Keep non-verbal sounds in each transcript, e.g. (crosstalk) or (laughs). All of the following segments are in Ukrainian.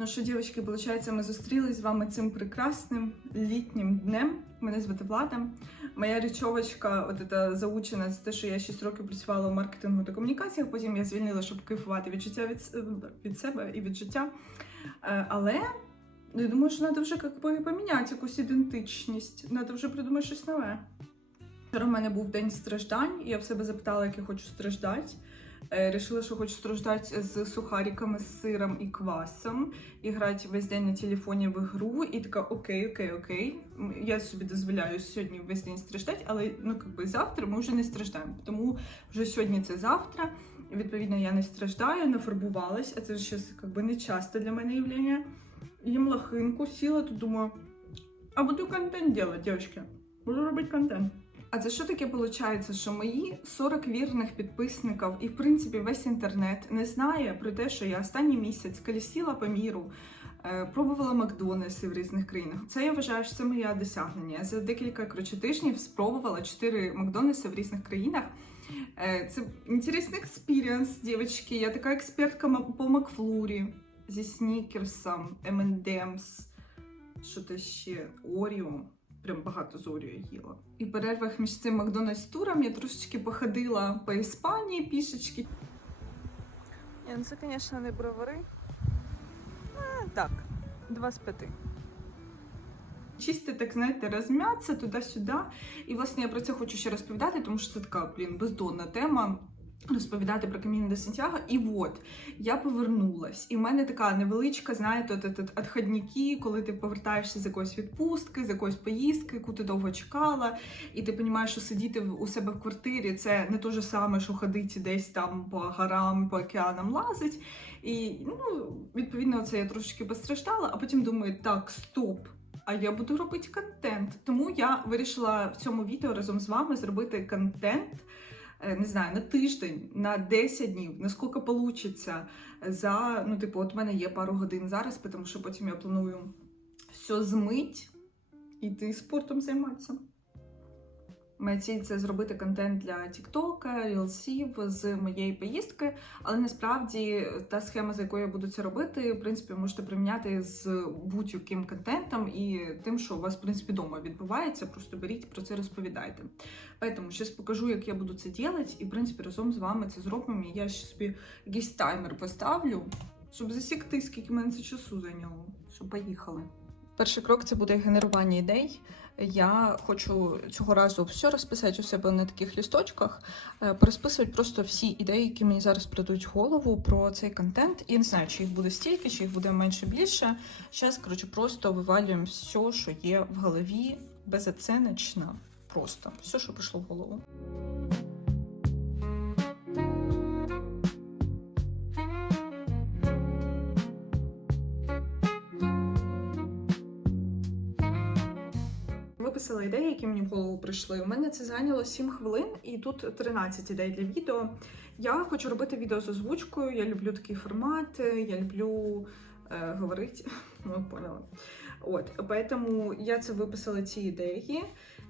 Ну що, дівчатки, виходить, ми зустрілись з вами цим прекрасним літнім днем. Мене звати Влада. Моя річовочка, от ця заучена, це те, що я 6 років працювала в маркетингу та комунікаціях. Потім я звільнила, щоб кайфувати від життя від, від себе і від життя. Е, Але я думаю, що треба вже як поміняти якусь ідентичність. Треба вже придумати щось нове. Вчора в мене був день страждань, і я в себе запитала, як я хочу страждати. Е, Рішила, що хочу страждати з сухариками, з сиром і квасом, і грати весь день на телефоні в ігру. І така окей, окей, окей. Я собі дозволяю сьогодні весь день страждати, але ну якби завтра ми вже не страждаємо. Тому вже сьогодні це завтра. Відповідно, я не страждаю, не фарбувалась, а це ж щось якби не часто для мене явлення. Їм лохинку, сіла, тут думаю, а буду контент робити, дівчатки. Буду робити контент. А це що таке виходить, що мої 40 вірних підписників і, в принципі, весь інтернет не знає про те, що я останній місяць колісіла по міру, е, пробувала Макдональдси в різних країнах. Це я вважаю, що це моє досягнення. Я за декілька коротше, тижнів спробувала 4 Макдональдси в різних країнах. Е, Це інтересний експірієнс, дівчатки. Я така експертка по Макфлурі зі снікерсом, M&M's, що то ще Оріо. Прям багато з Оріо я їла. І в перервах між цим Макдональдс туром я трошечки походила по Іспанії пішечки. Ні, ну це, звісно, не бровари. А, так, два з п'яти. Чисто, так знаєте, розм'ятися туди-сюди. І власне я про це хочу ще розповідати, тому що це така, блін, бездонна тема. Розповідати про камінь де Сантьяго. І от я повернулась, і в мене така невеличка, знаєте, от, от, от, отходники, коли ти повертаєшся з якоїсь відпустки, з якоїсь поїздки, яку ти довго чекала, і ти розумієш, що сидіти у себе в квартирі це не те ж саме, що ходити десь там по горам, по океанам лазить. І ну, відповідно, це я трошечки постраждала, а потім думаю, так, стоп. А я буду робити контент. Тому я вирішила в цьому відео разом з вами зробити контент. Е, Не знаю, на тиждень, на 10 днів, наскільки вийде. За, ну, типу, от в мене є пару годин зараз, тому що потім я планую все змить і ти спортом займатися. Моя ціль це зробити контент для TikTok, рілсів з моєї поїздки, але насправді та схема, за якою я буду це робити, в принципі, можете приміняти з будь-яким контентом і тим, що у вас, в принципі, вдома відбувається. Просто беріть про це розповідайте. Поэтому зараз покажу, як я буду це робити, і в принципі разом з вами це зробимо. Я ще собі якийсь таймер поставлю, щоб засікти, скільки мене це часу зайняло, щоб поїхали. Перший крок це буде генерування ідей. Я хочу цього разу все розписати у себе на таких лісточках, е, порозписувати просто всі ідеї, які мені зараз придуть в голову про цей контент. І не знаю, чи їх буде стільки, чи їх буде менше більше. Зараз, коротше, просто вивалюємо все, що є в голові, безоціночно, Просто все, що прийшло в голову. Виписала ідеї, які мені в голову прийшли. У мене це зайняло 7 хвилин, і тут 13 ідей для відео. Я хочу робити відео з озвучкою. Я люблю такий формат, я люблю е, говорити. (laughs) Ну, ви поняли. От, поэтому я це виписала ці ідеї.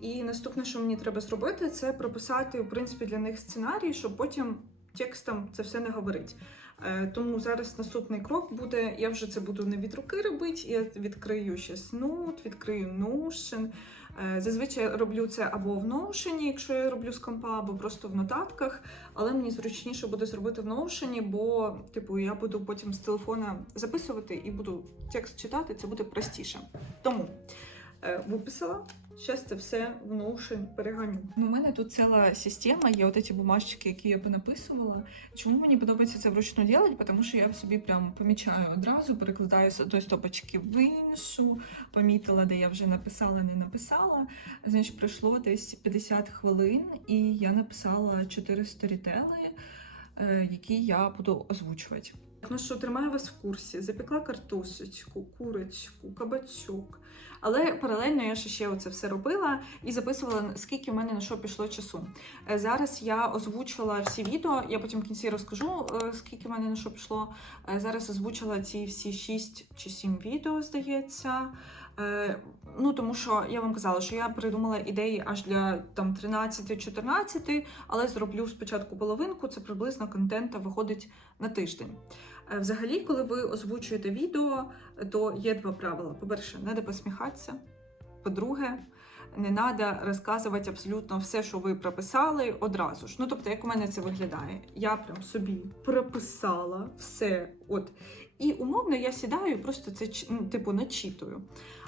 І наступне, що мені треба зробити, це прописати в принципі для них сценарій, щоб потім текстом це все не говорити. Е, Тому зараз наступний крок буде. Я вже це буду не від руки робити. Я відкрию щось ноут, відкрию Notion. Е, Зазвичай роблю це або в Notion, якщо я роблю з компа, або просто в нотатках. Але мені зручніше буде зробити в Notion, бо типу я буду потім з телефона записувати і буду текст читати. Це буде простіше. Тому е, виписала. Зараз це все в Notion переганю. У мене тут ціла система, є от ці бумажки, які я понаписувала. Чому мені подобається це вручну робити? Тому що я собі прям помічаю одразу, перекладаю з одної стопочки в іншу, помітила, де я вже написала, не написала. Значить, пройшло десь 50 хвилин, і я написала 4 сторітели, е, які я буду озвучувати. Ну що, тримаю вас в курсі. Запекла картошечку, курочку, кабачок. Але паралельно я ще оце все робила і записувала, скільки в мене на що пішло часу. Е, Зараз я озвучила всі відео, я потім в кінці розкажу, е, скільки в мене на що пішло. Е, Зараз озвучила ці всі 6 чи 7 відео, здається. Ну, тому що я вам казала, що я придумала ідеї аж для там 13-14, але зроблю спочатку половинку, це приблизно контента виходить на тиждень. Е, Взагалі, коли ви озвучуєте відео, то є два правила. По-перше, не треба посміхатися. По-друге, не треба розказувати абсолютно все, що ви прописали одразу ж. Ну, тобто, як у мене це виглядає, я прям собі прописала все. От. І умовно я сідаю просто це ну, типу начитую.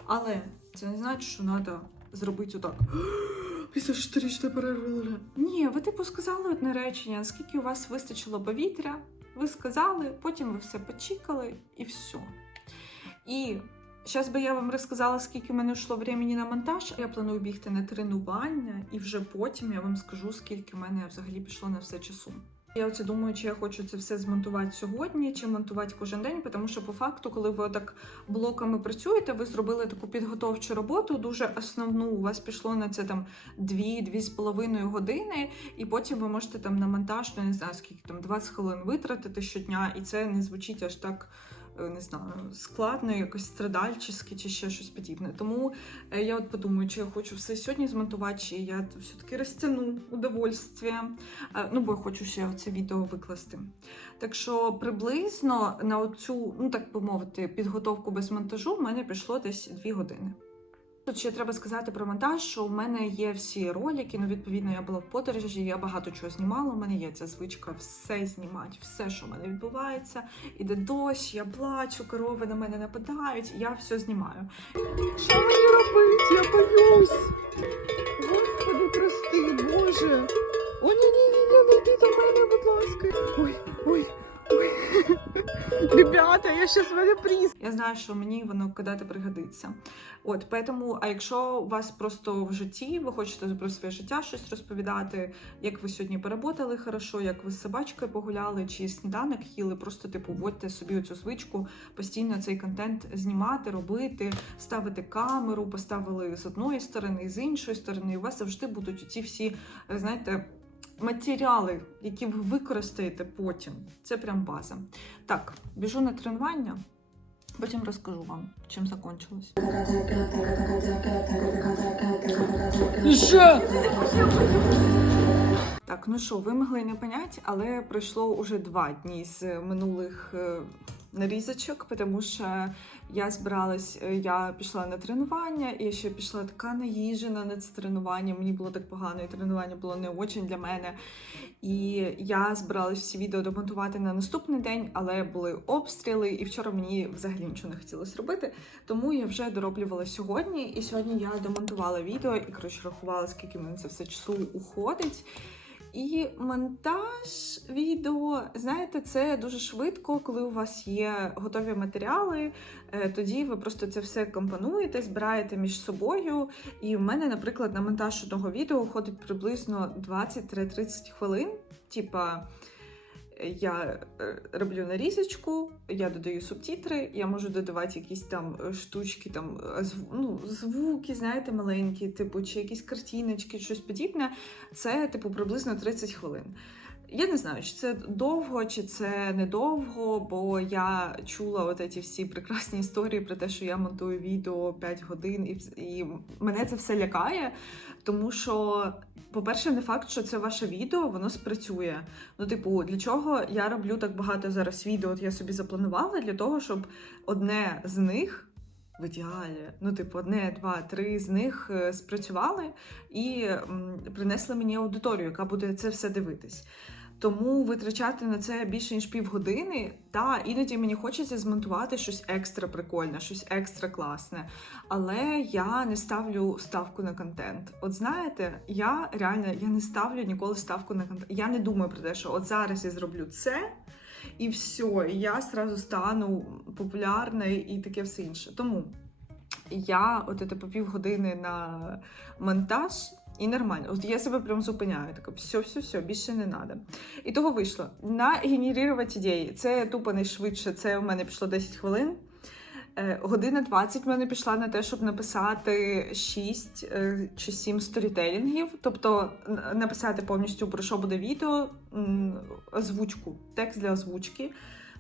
Але це не значить, що треба зробити отак. (gasps) Після шторічної перерви. Ні, ви типу сказали одне речення, наскільки у вас вистачило повітря, ви сказали, потім ви все почікали і все. І зараз би я вам розказала, скільки в мене йшло времени на монтаж. Я планую бігти на тренування, і вже потім я вам скажу, скільки в мене взагалі пішло на все часу. Я оце думаю, чи я хочу це все змонтувати сьогодні, чи монтувати кожен день, тому що по факту, коли ви так блоками працюєте, ви зробили таку підготовчу роботу, дуже основну. У вас пішло на це там 2-2,5 години, і потім ви можете там на монтаж, ну, не знаю, скільки там 20 хвилин витратити щодня, і це не звучить аж так. Е, Не знаю, складно, якось страдальчески чи ще щось подібне. Тому е, я от подумаю, чи я хочу все сьогодні змонтувати, чи я все-таки розтягну удовольствие. Е, Ну, бо я хочу ще це відео викласти. Так що приблизно на оцю, ну так би мовити, підготовку без монтажу в мене пішло десь 2 години. Тут ще треба сказати про монтаж, що у мене є всі ролики. Ну, відповідно, я була в подорожі, я багато чого знімала. У мене є ця звичка все знімати, все, що в мене відбувається. Іде дощ, я плачу, корови на мене нападають, я все знімаю. Що мені робити? Я боюсь. Господи, прости, Боже. О, ні, ні, ні, не йди до мене, будь ласка. Ой, ой. Ребята, я щас мене пріс. Я знаю, що мені воно куди-то пригодиться. От, поэтому, а якщо у вас просто в житті, ви хочете про своє життя щось розповідати, як ви сьогодні поработали хорошо, як ви з собачкою погуляли, чи сніданок їли, просто типу вводьте собі цю звичку, постійно цей контент знімати, робити, ставити камеру, поставили з одної сторони, з іншої сторони. І у вас завжди будуть ці всі, знаєте. Матеріали, які ви використаєте потім, це прям база. Так, біжу на тренування. Потім розкажу вам, чим закончилось. Так, ну що, ви могли не понять, але пройшло уже два дні з минулих е, нарізочок, тому що я збиралась, е, я пішла на тренування, і ще пішла така наїжена на це тренування. Мені було так погано, і тренування було не очень для мене. І я збиралась всі відео домонтувати на наступний день, але були обстріли, і вчора мені взагалі нічого не хотілося робити. Тому я вже дороблювала сьогодні. І сьогодні я домонтувала відео і коротше рахувала, скільки мені це все часу уходить. І монтаж відео, знаєте, це дуже швидко, коли у вас є готові матеріали. е, Тоді ви просто це все компонуєте, збираєте між собою. І в мене, наприклад, на монтаж одного відео ходить приблизно 20-30 хвилин. Типа, я е, роблю нарізочку, я додаю субтітри, я можу додавати якісь там е, штучки, там е, ну, звуки, знаєте, маленькі, типу, чи якісь картиночки, щось подібне. Це, типу, приблизно 30 хвилин. Я не знаю, чи це довго, чи це недовго, бо я чула от ці всі прекрасні історії про те, що я монтую відео 5 годин, і, і мене це все лякає, тому що, по-перше, не факт, що це ваше відео, воно спрацює. Ну, типу, для чого я роблю так багато зараз відео? От я собі запланувала для того, щоб одне з них. В ідеалі, ну, типу, одне, два, три з них е, спрацювали і принесли мені аудиторію, яка буде це все дивитись. Тому витрачати на це більше ніж півгодини, та іноді мені хочеться змонтувати щось екстра прикольне, щось екстра класне. Але я не ставлю ставку на контент. От знаєте, я реально я не ставлю ніколи ставку на контент. Я не думаю про те, що от зараз я зроблю це. І все, і я сразу стану популярною і таке все інше. Тому я от це по півгодини на монтаж і нормально. От я себе прям зупиняю. Така, все, все, все, більше не треба. І того вийшло. На генерувати ідеї. Це тупо найшвидше. Це в мене пішло 10 хвилин. Е, Година 20 в мене пішла на те, щоб написати 6 е, чи 7 сторітелінгів, тобто написати повністю про що буде відео, озвучку, текст для озвучки.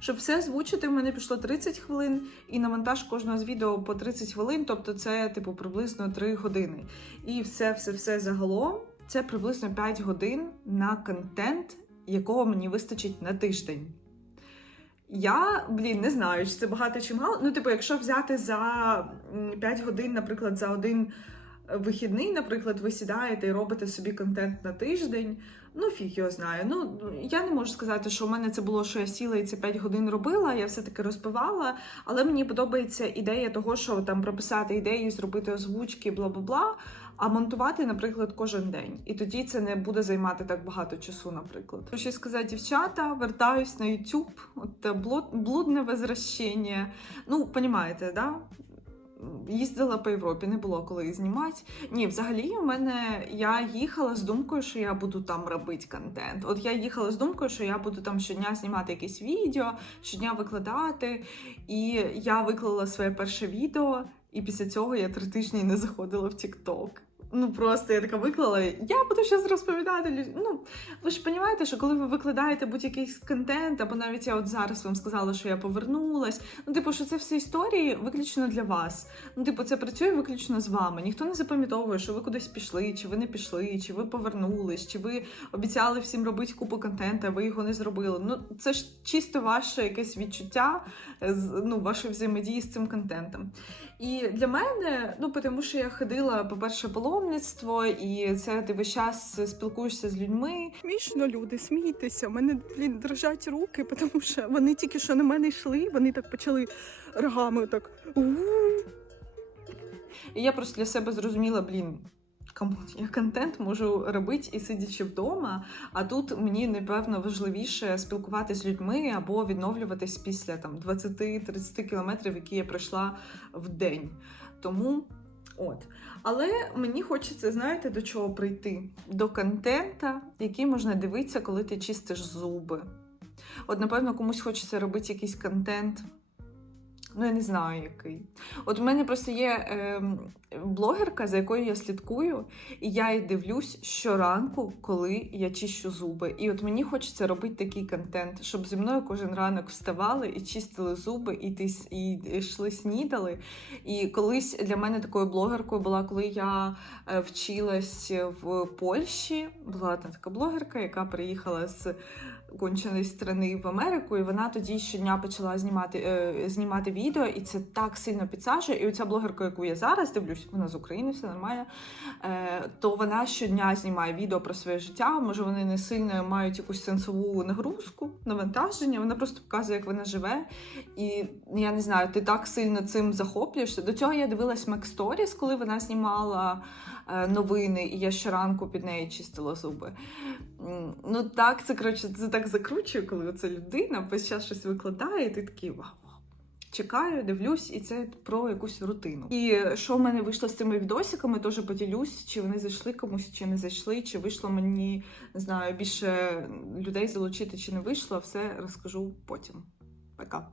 Щоб все озвучити, в мене пішло 30 хвилин, і на монтаж кожного з відео по 30 хвилин, тобто це типу приблизно 3 години. І все, все, все загалом це приблизно 5 годин на контент, якого мені вистачить на тиждень. Я, блін, не знаю, чи це багато чи мало. Ну, типу, якщо взяти за 5 годин, наприклад, за один вихідний, наприклад, ви сідаєте і робите собі контент на тиждень. Ну, фіг його знаю. Ну, я не можу сказати, що в мене це було, що я сіла і це 5 годин робила, я все-таки розпивала, але мені подобається ідея того, що там прописати ідею, зробити озвучки, бла бла бла. А монтувати, наприклад, кожен день. І тоді це не буде займати так багато часу, наприклад. Що сказати, дівчата, вертаюсь на YouTube, от блуд- блудне возвращення. Ну, понімаєте, да? Їздила по Європі, не було коли знімати. Ні, взагалі у мене я їхала з думкою, що я буду там робити контент. От я їхала з думкою, що я буду там щодня знімати якесь відео, щодня викладати. І я виклала своє перше відео, і після цього я три тижні не заходила в TikTok. Ну просто я така виклала. Я буду зараз розповідати. Ну ви ж розумієте, що коли ви викладаєте будь-який контент, або навіть я от зараз вам сказала, що я повернулась. Ну, типу, що це всі історії виключно для вас. Ну, типу, це працює виключно з вами. Ніхто не запам'ятовує, що ви кудись пішли, чи ви не пішли, чи ви повернулись, чи ви обіцяли всім робити купу контенту, а ви його не зробили. Ну, це ж чисто ваше якесь відчуття, з- ну, вашої взаємодії з цим контентом. І для мене, ну тому що я ходила, по-перше, паломництво, і це ти весь час спілкуєшся з людьми. Смішно, люди, смійтеся. У мене, блін, дрожать руки, тому що вони тільки що на мене йшли, вони так почали рогами так. І я просто для себе зрозуміла, блін. Кому (laughs) я контент можу робити і сидячи вдома, а тут мені напевно важливіше спілкуватися з людьми або відновлюватись після там 20-30 кілометрів, які я пройшла в день. Тому от. Але мені хочеться, знаєте, до чого прийти? До контента, який можна дивитися, коли ти чистиш зуби. От, напевно, комусь хочеться робити якийсь контент. Ну, я не знаю який. От у мене просто є ем, блогерка, за якою я слідкую, і я її дивлюсь щоранку, коли я чищу зуби. І от мені хочеться робити такий контент, щоб зі мною кожен ранок вставали і чистили зуби, і, ти, і йшли снідали. І колись для мене такою блогеркою була, коли я е, вчилась в Польщі. Була одна така блогерка, яка приїхала з конченої страни в Америку, і вона тоді щодня почала знімати, е, знімати і це так сильно підсаджує. І оця блогерка, яку я зараз дивлюсь, вона з України, все нормально. Е, то вона щодня знімає відео про своє життя. Може, вони не сильно мають якусь сенсову нагрузку, навантаження. Вона просто показує, як вона живе. І я не знаю, ти так сильно цим захоплюєшся. До цього я дивилась Mac Stories, коли вона знімала е, новини, і я щоранку під нею чистила зуби. Ну так, це коротше, це так закручує, коли оця людина весь час щось викладає, і ти такий вау. Чекаю, дивлюсь, і це про якусь рутину. І що в мене вийшло з цими відосиками, теж поділюсь, чи вони зайшли комусь, чи не зайшли, чи вийшло мені не знаю більше людей залучити, чи не вийшло. Все розкажу потім. Пока.